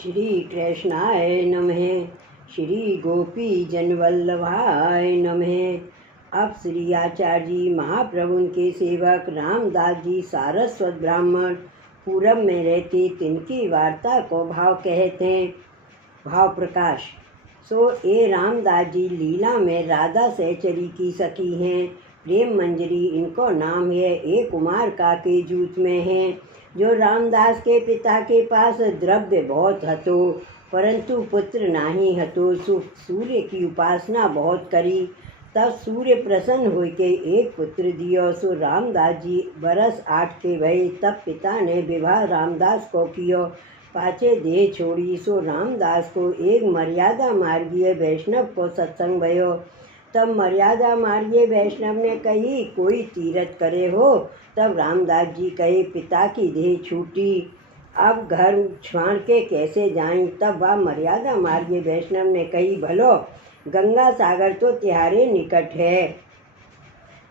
श्री कृष्णाय नमः। श्री गोपी जनवल्लभाय नमः। अब श्री आचार्य जी महाप्रभु के सेवक रामदास जी सारस्वत ब्राह्मण पूरब में रहते, तिनकी वार्ता को भाव कहते हैं। भाव प्रकाश। सो ये रामदास जी लीला में राधा सहचरी की सखी हैं। प्रेम मंजरी इनको नाम है। एक कुमार का के जूत में हैं। जो रामदास के पिता के पास द्रव्य बहुत हतो, परंतु पुत्र नाही हतो। सूर्य की उपासना बहुत करी, तब सूर्य प्रसन्न होके एक पुत्र दियो। सो रामदास जी बरस 8 के भये, तब पिता ने विवाह रामदास को कियो। पाछे देह छोड़ी। सो रामदास को एक मर्यादा मार्गीय वैष्णव को सत्संग भयो। तब मर्यादा मार्गीय वैष्णव ने कही, कोई तीरथ करे हो। तब रामदास जी कहे, पिता की देह छूटी, अब घर छोड़ के कैसे जाएं। तब वह मर्यादा मार्गीय वैष्णव ने कही, भलो गंगा सागर तो तिहारे निकट है,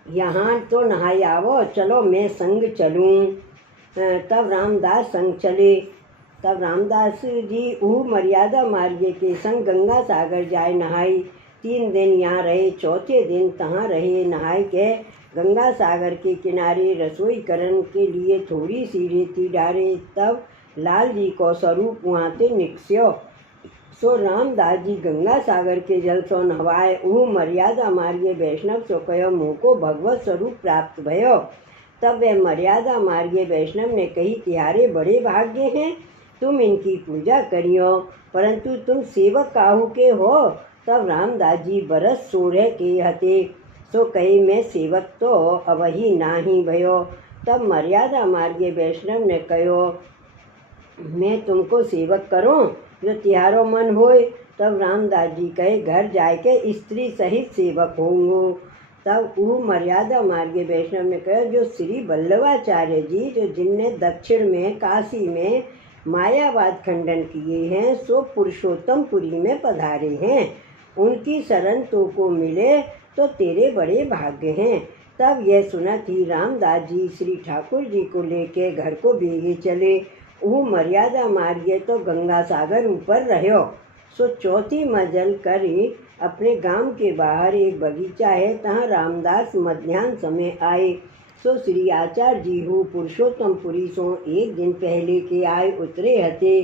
यहाँ तो नहाई आवो, चलो मैं संग चलूँ। तब रामदास संग चले। तब रामदास जी ऊ मर्यादा मार्ग के संग गंगा सागर जाए नहाई। 3 दिन यहाँ रहे। चौथे दिन तहाँ रहे नहाई के गंगा सागर के किनारे रसोई करने के लिए थोड़ी सी रेती डारे। तब लाल जी को स्वरूप वहाँ से निकस्यो। सो रामदास जी गंगा सागर के जल सो नहवाए। ऊ मर्यादा मार्ग वैष्णव सो कहो, मुँह को भगवत स्वरूप प्राप्त भयो। तब वह मर्यादा मार्ग वैष्णव ने कही, तिहारे बड़े भाग्य हैं, तुम इनकी पूजा करियो, परंतु तुम सेवक काहू के हो। तब रामदास जी बरस 16 के हते। सो कहे, मैं सेवक तो अवही नाही भयो। तब मर्यादा मार्ग वैष्णव ने कहो, मैं तुमको सेवक करूं, जो तिहारो मन होए। तब रामदास जी कहे, घर जाए के स्त्री सहित सेवक होंगो। तब वो मर्यादा मार्ग वैष्णव ने कहा, जो श्री वल्लभाचार्य जी, जो जिनने दक्षिण में काशी में मायावाद खंडन किए हैं, सो पुरुषोत्तमपुरी में पधारे हैं, उनकी शरण तो को मिले तो तेरे बड़े भाग्य हैं। तब यह सुना थी रामदास जी श्री ठाकुर जी को लेके घर को बेगे चले। वो मर्यादा मार्गे तो गंगा सागर ऊपर रहो। सो चौथी मंजिल कर अपने गांव के बाहर एक बगीचा है, तहाँ रामदास मध्याह्न समय आए। सो श्री आचार्य जी हूँ पुरुषोत्तमपुरी सो 1 दिन पहले के आए उतरे हते।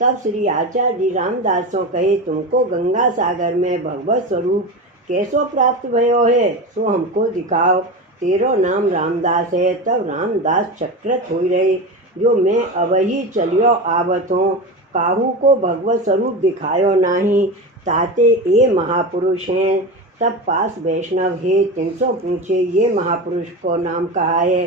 तब श्री आचार्य जी रामदास सो कहे, तुमको गंगा सागर में भगवत स्वरूप कैसो प्राप्त भयो है, सो हमको दिखाओ। तेरो नाम रामदास है। तब रामदास चक्रत हो रहे, जो मैं अवही चलियो आवत हूँ, काहू को भगवत स्वरूप दिखायो नाही, ताते ये महापुरुष हैं। तब पास वैष्णव है, 300 पूछे, ये महापुरुष को नाम कहा है।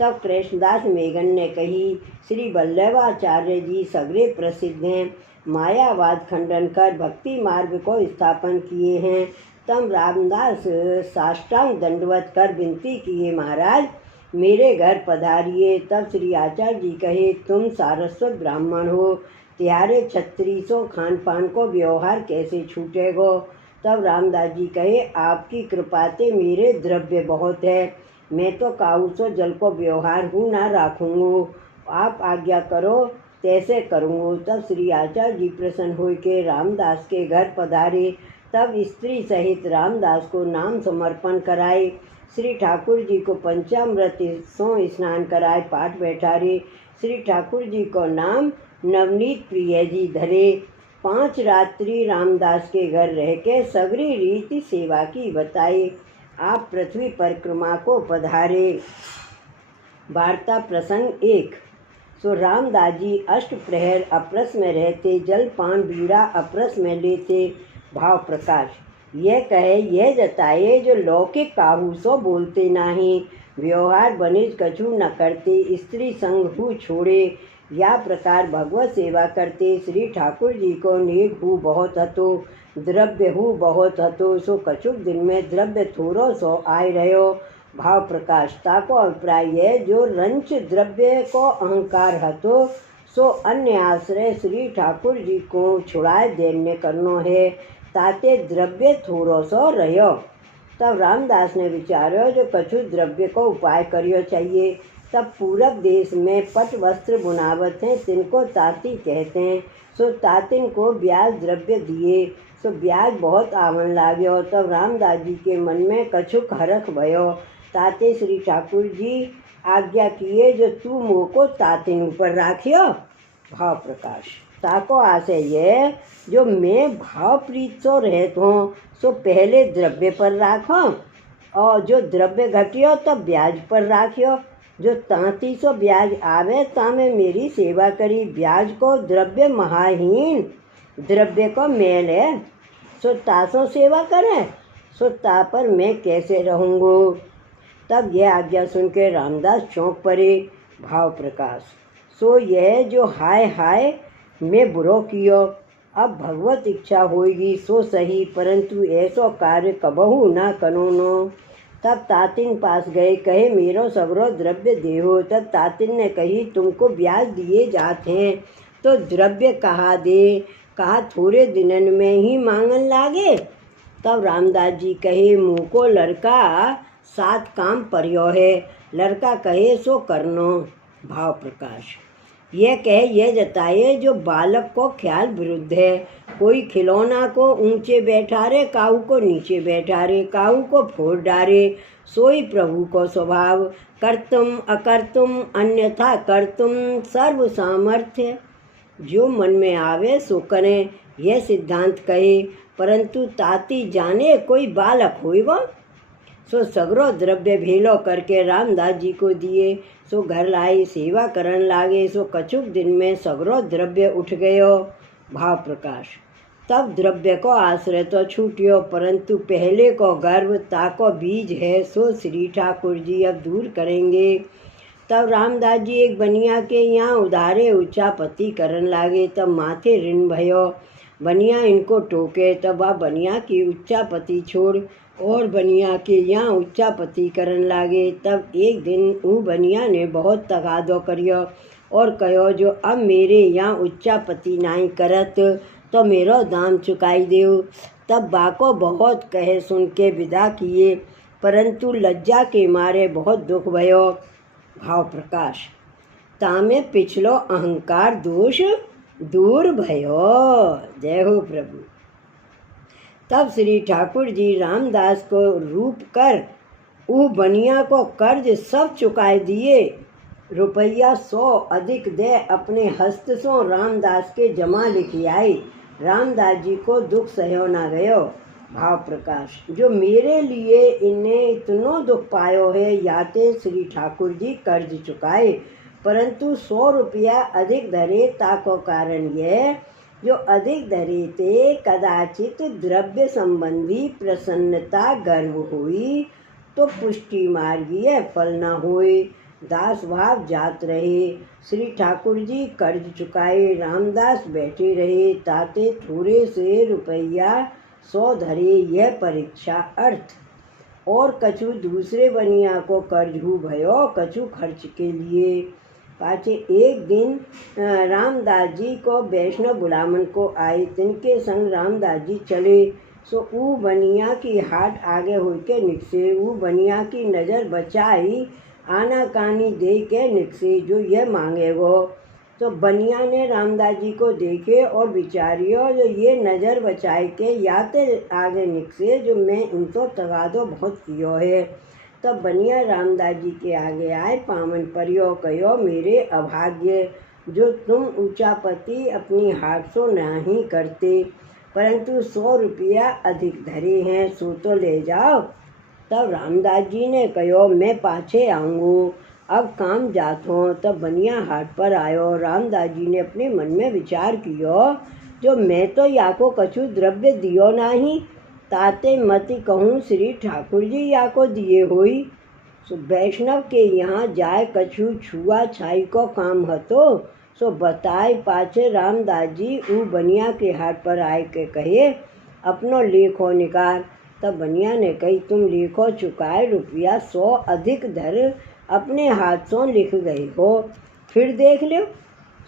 तब कृष्णदास मेघन ने कही, श्री वल्लभाचार्य जी सगरे प्रसिद्ध हैं, मायावाद खंडन कर भक्ति मार्ग को स्थापन किए हैं। तब रामदास साष्टांग दंडवत कर विनती किए, महाराज मेरे घर पधारिए। तब श्री आचार्य जी कहे, तुम सारस्वत ब्राह्मण हो, तिहारे छत्रीसों खान पान को व्यवहार कैसे छूटेगो। तब रामदास जी कहे, आपकी कृपाते मेरे द्रव्य बहुत है, मैं तो काऊ सो जल को व्यवहार हूँ ना राखूँगो, आप आज्ञा करो तैसे करूँगो। तब श्री आचार्य जी प्रसन्न हो के रामदास के घर पधारे। तब स्त्री सहित रामदास को नाम समर्पण कराए। श्री ठाकुर जी को पंचामृत सो स्नान कराए, पाठ बैठारे। श्री ठाकुर जी को नाम नवनीत प्रिय जी धरे। 5 रात्रि रामदास के घर रह के सगरी रीति सेवा की बताई। आप पृथ्वी परिक्रमा को पधारे। वार्ता प्रसंग 1। सो रामदास जी अष्ट प्रहर अपरस में रहते, जल पान बीड़ा अपरस में लेते। भाव प्रकाश। यह कहे, यह जताए, जो लौकिक काहू सो बोलते नाही, व्यवहार बनिज कछु न करते, स्त्री संग हु छोड़े, या प्रकार भगवत सेवा करते। श्री ठाकुर जी को नेक हु बहुत हतो, द्रव्य हु बहुत हतो, सो कछुक दिन में द्रव्य थोरो सो आय रहो। भाव प्रकाश। ताको अभिप्राय है, जो रंच द्रव्य को अहंकार हतो, सो अन्य आश्रय श्री ठाकुर जी को छुड़ाए देने करनो है, ताते द्रव्य थोरो सो रहो। तब रामदास ने विचारो, जो कछु द्रव्य को उपाय करियो चाहिए। तब पूरब देश में पट वस्त्र बुनावत हैं, तिनको ताती कहते हैं। सो तातिन को ब्याज द्रव्य दिए, सो ब्याज बहुत आवन लाग्यो। तब रामदास जी के मन में कछुक हरख भयो। ताते श्री ठाकुर जी आज्ञा किए, जो तू मोह को तातिन ऊपर राखियो। भाव प्रकाश ताको आशय ये, जो मैं भाव प्रीत सो रहत हूँ, सो पहले द्रव्य पर राखो, और जो द्रव्य घटियो तब ब्याज पर राखियो। जो 3300 ब्याज आवे तामे मेरी सेवा करी। ब्याज को द्रव्य महाहीन, द्रव्य को मेल है, सो तासो सेवा करे, सो ता पर मैं कैसे रहूँगो। तब यह आज्ञा सुन के रामदास चौंक पड़े। भाव प्रकाश सो यह जो हाय हाय मैं बुरो कियो, अब भगवत इच्छा होगी सो सही, परंतु ऐसो कार्य कबहू ना करोनो। तब तातिन पास गए, कहे मेरो सगरो द्रव्य देहो। तब तातिन ने कही, तुमको ब्याज दिए जाते हैं तो द्रव्य कहा दे, कहा थोड़े दिनन में ही मांगन लागे। तब रामदास जी कहे, मुँह को लड़का 7 काम पर्यो है, लड़का कहे सो करनो। भाव प्रकाश यह कहे यह जताए, जो बालक को ख्याल विरुद्ध है। कोई खिलौना को ऊंचे बैठारे, काऊ को नीचे बैठारे, काऊ को फोड़ डारे, सोई प्रभु को स्वभाव। कर्तुम अकर्तुम अन्यथा कर्तुम सर्व सामर्थ्य। जो मन में आवे सो करें, यह सिद्धांत कहे, परंतु ताती जाने कोई बालक होएगा। सो सगरो द्रव्य भेलो करके रामदास जी को दिए। सो घर लाई सेवा करन लागे। सो कछुक दिन में सगरो द्रव्य उठ गयो। भाव प्रकाश तब द्रव्य को आश्रय तो छूटियो, परंतु पहले को गर्व ताको बीज है, सो श्री ठाकुर जी अब दूर करेंगे। तब रामदास जी एक बनिया के यहाँ उधारे उच्चापति करन लागे। तब माथे ऋण भयो। बनिया इनको टोके, तब वह बनिया की उच्चापति छोड़ और बनिया के यहाँ उच्चापति करन लागे। तब एक दिन ऊ बनिया ने बहुत तगादो करियो और कहो, जो अब मेरे यहाँ उच्चापति नहीं करत तो मेरो दाम चुकाई देव। तब बाको बहुत कहे सुन के विदा किए, परंतु लज्जा के मारे बहुत दुख भयो। भाव प्रकाश तामे पिछलो अहंकार दोष दूर भयो। जय हो प्रभु। तब श्री ठाकुर जी रामदास को रूप कर ऊ बनिया को कर्ज सब चुकाए दिए। रुपया 100 अधिक दे अपने हस्त सो रामदास के जमा लिखी आई। रामदास जी को दुख सहयो ना गयो। भाव प्रकाश जो मेरे लिए इन्हें इतनो दुख पायो है, याते श्री ठाकुर जी कर्ज चुकाए, परंतु 100 रुपया अधिक धरे ताको कारण यह, जो अधिक धरे ते कदाचित द्रव्य संबंधी प्रसन्नता गर्व हुई, तो पुष्टि मार्गीय फल न होए। दास भाव जात रहे। श्री ठाकुर जी कर्ज चुकाए, रामदास बैठे रहे। ताते थोड़े से रुपया 100 धरे, यह परीक्षा अर्थ। और कछु दूसरे बनिया को कर्ज हु भयो, कछु खर्च के लिए। पाचे एक दिन रामदास जी को वैष्णव बुलामन को आए, तिनके संग रामदास जी चले। सो ऊ बनिया की हाट आगे हो के निकसे। ऊ बनिया की नज़र बचाई, आना कानी दे के निकसे, जो यह मांगेगो। तो बनिया ने रामदास जी को देखे और विचारियो, जो ये नज़र बचाए के याते आगे निकसे, जो मैं इनको तगादो बहुत कियो है। तब बनिया रामदास जी के आगे आए, पावन परियो कहो, मेरे अभाग्य, जो तुम ऊंचापति अपनी हाथ सो नहीं करते, परंतु 100 रुपया अधिक धरे हैं, सो तो ले जाओ। तब रामदास जी ने कहो, मैं पाछे आऊँगो, अब काम जात हो। तब बनिया हाट पर आयो। रामदास जी ने अपने मन में विचार कियो, जो मैं तो याको कछु द्रव्य दियो नहीं, ताते मति कहूँ श्री ठाकुर जी याको दिए होई। सो वैष्णव के यहाँ जाए कछु छुआ छाई को काम हतो, सो बताए। पाछे रामदास जी ऊ बनिया के हाट पर आए के कहे, अपनो लेखो निकाल। तब बनिया ने कही, तुम लेखो चुकाए रुपया 100 अधिक धर अपने हाथों लिख गए हो, फिर देख लो।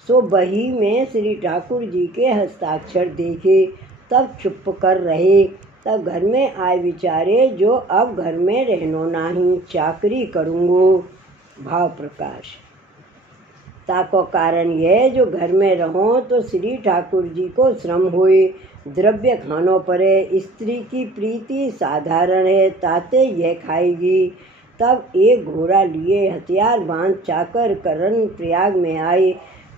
सो बही में श्री ठाकुर जी के हस्ताक्षर देखे, तब चुप कर रहे। तब घर में आए विचारे, जो अब घर में रहनो नहीं, चाकरी करूँगो। भाव प्रकाश। ताको कारण यह जो घर में रहो तो श्री ठाकुर जी को श्रम हुए, द्रव्य खानों पर है, स्त्री की प्रीति साधारण है, ताते यह खाएगी। तब एक घोड़ा लिए हथियार बांध चाकर करण प्रयाग में आए,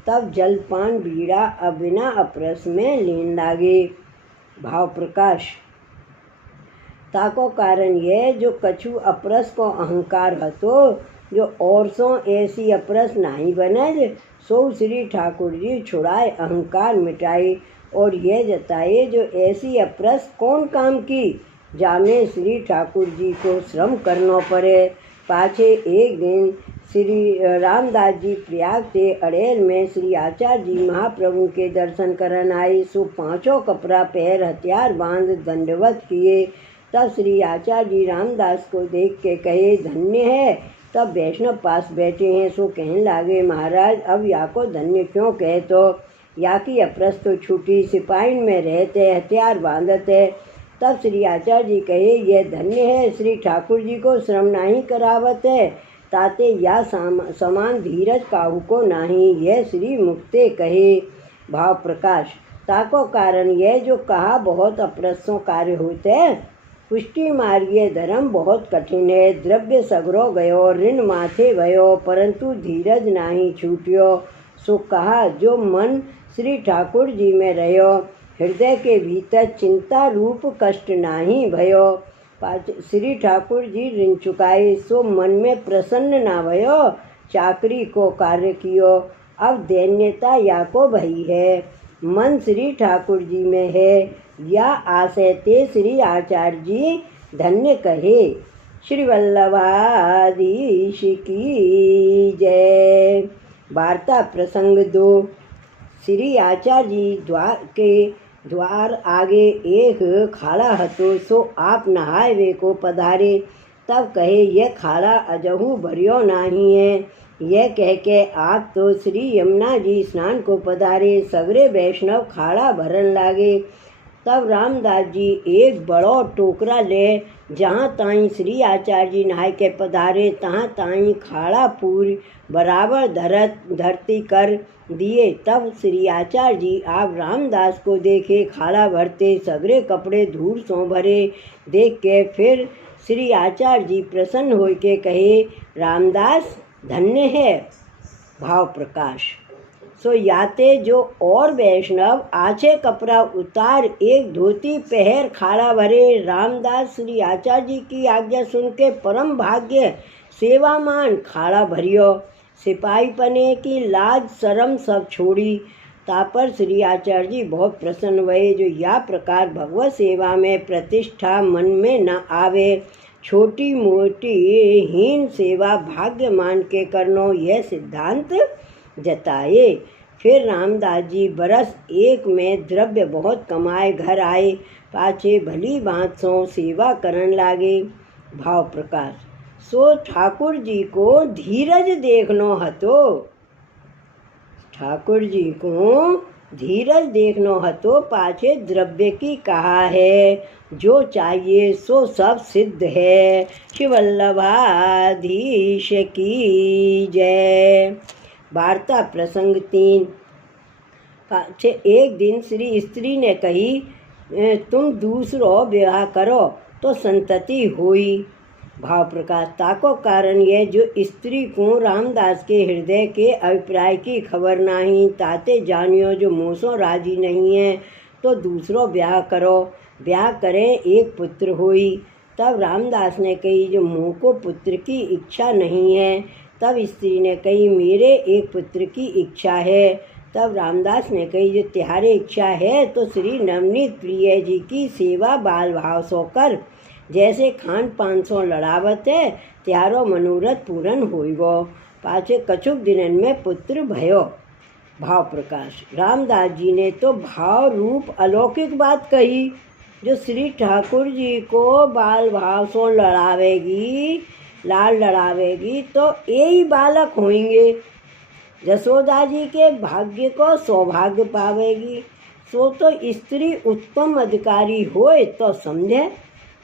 तब जलपान बीड़ा अबिना अपरस में लीन लागे। भाव प्रकाश। ताको कारण यह जो कछु अपरस को अहंकार हतो, जो और सो ऐसी अपरस नहीं बनज, सो श्री ठाकुर जी छुड़ाए अहंकार मिटाए, और यह जताए जो ऐसी अपरस कौन काम की, जामे श्री ठाकुर जी को श्रम करना पड़े। पाछे एक दिन श्री रामदास जी प्रयाग से अड़ेल में श्री आचार्य जी महाप्रभु के दर्शन करन आए। सो पांचों कपड़ा पैर हथियार बांध दंडवत किए। तब श्री आचार्य जी रामदास को देख के कहे, धन्य है। तब वैष्णव पास बैठे हैं, सो कहने लागे, महाराज अब या को धन्य क्यों कहे, तो या की अपरस तो छूटी, सिपाही में रहते हथियार बांधते। तब श्री आचार्य जी कहे, यह धन्य है, श्री ठाकुर जी को श्रम नहीं करावत है, ताते या समान धीरज काहू को नहीं, यह श्री मुक्ते कहे। भाव प्रकाश। ताको कारण यह जो कहा बहुत अपरसों कार्य होते, पुष्टि मार्गीय धर्म बहुत कठिन है, द्रव्य सगरो गयो, ऋण माथे भयो, परंतु धीरज नहीं छूटियो। सो कहा जो मन श्री ठाकुर जी में रहो, हृदय के भीतर चिंता रूप कष्ट नहीं भयो। श्री ठाकुर जी ऋण चुकाए, सो मन में प्रसन्न ना भयो, चाकरी को कार्य कियो, अब दैन्यता या को भई है, मन श्री ठाकुर जी में है, या आशय ते श्री आचार्य जी धन्य कहे। श्री वल्लभाधीश की जय। वार्ता प्रसंग 2। श्री आचार्य जी द्वार आगे एक खाड़ा हतो, सो आप नहाए वे को पधारे। तब कहे, यह खाड़ा अजहू भरियो नहीं है। यह कह के आप तो श्री यमुना जी स्नान को पधारे। सगरे वैष्णव खाड़ा भरन लागे। तब रामदास जी एक बड़ो टोकरा ले, जहाँ ताई श्री आचार्य जी नहाय के पधारे, तहाँ ताई खाड़ा पूरी बराबर धरती कर दिए। तब श्री आचार्य जी आप रामदास को देखे खाड़ा भरते, सगरे कपड़े धूल सो भरे। देख के फिर श्री आचार्य जी प्रसन्न हो के कहे, रामदास धन्य है। भाव प्रकाश। सो याते जो और वैष्णव आछे कपड़ा उतार एक धोती पहर खाड़ा भरे। रामदास श्री आचार्य जी की आज्ञा सुन के परम भाग्य सेवामान खाड़ा भरियो। सिपाही पने की लाज शर्म सब छोड़ी। तापर श्री आचार्य जी बहुत प्रसन्न हुए, जो या प्रकार भगवत सेवा में प्रतिष्ठा मन में न आवे। छोटी मोटी हीन सेवा भाग्य मान के करनो, यह सिद्धांत जताए। फिर रामदास जी बरस एक में द्रव्य बहुत कमाए घर आए। पाछे भली बात सो सेवा करन लागे। भाव प्रकाश। सो ठाकुर जी को धीरज देखनो हतो। ठाकुर जी को धीरज देखनो हतो। पाछे द्रव्य की कहा है, जो चाहिए सो सब सिद्ध है। श्री वल्लभाधीश की जय। वार्ता प्रसंग 3। पाछे एक दिन श्री स्त्री ने कही, तुम दूसरो विवाह करो तो संतति हुई। भाव प्रकाश। ताको कारण यह जो स्त्री को रामदास के हृदय के अभिप्राय की खबर नहीं, ताते जानियो जो मोसो राजी नहीं है, तो दूसरो ब्याह करो। ब्याह करें एक पुत्र हुई। तब रामदास ने कही, जो मुँह को पुत्र की इच्छा नहीं है। तब स्त्री ने कही, मेरे एक पुत्र की इच्छा है। तब रामदास ने कही, जो तुम्हारी इच्छा है तो श्री नवनीत प्रिय जी की सेवा बाल भाव सो कर, जैसे खान पान सो लड़ावत है, त्यारो मनोरथ पूर्ण होइगो। पाछे कछुक दिनन में पुत्र भयो। भाव प्रकाश। रामदास जी ने तो भाव रूप अलौकिक बात कही, जो श्री ठाकुर जी को बाल भाव सो लड़ावेगी, लाल लड़ावेगी, तो यही बालक होंगे। यशोदा जी के भाग्य को सौभाग्य पावेगी। सो तो स्त्री उत्तम अधिकारी होए तो समझे।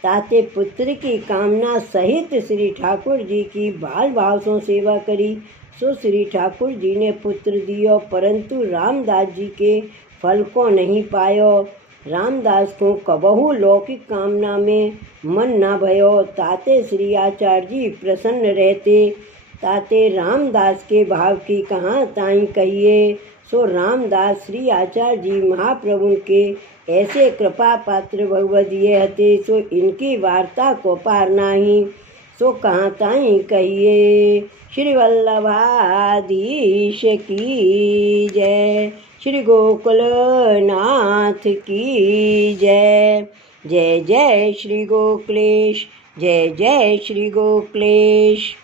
ताते पुत्र की कामना सहित श्री ठाकुर जी की बाल भाव से सेवा करी। सो श्री ठाकुर जी ने पुत्र दियो, परंतु रामदास जी के फल को नहीं पायो। रामदास को कबहू लौकिक कामना में मन न भयो। ताते श्री आचार्य जी प्रसन्न रहते। ताते रामदास के भाव की कहाँ ताई कहिए। सो रामदास श्री आचार्य जी महाप्रभु के ऐसे कृपा पात्र भगवदीय हते। सो इनकी वार्ता को पार नाही, सो कहाँ ताई कहिए। श्री वल्लभाधीश की जय, श्री गोकुलनाथ की जय। जय जय श्री गोकुलेश, जय जय श्री गोकुलेश।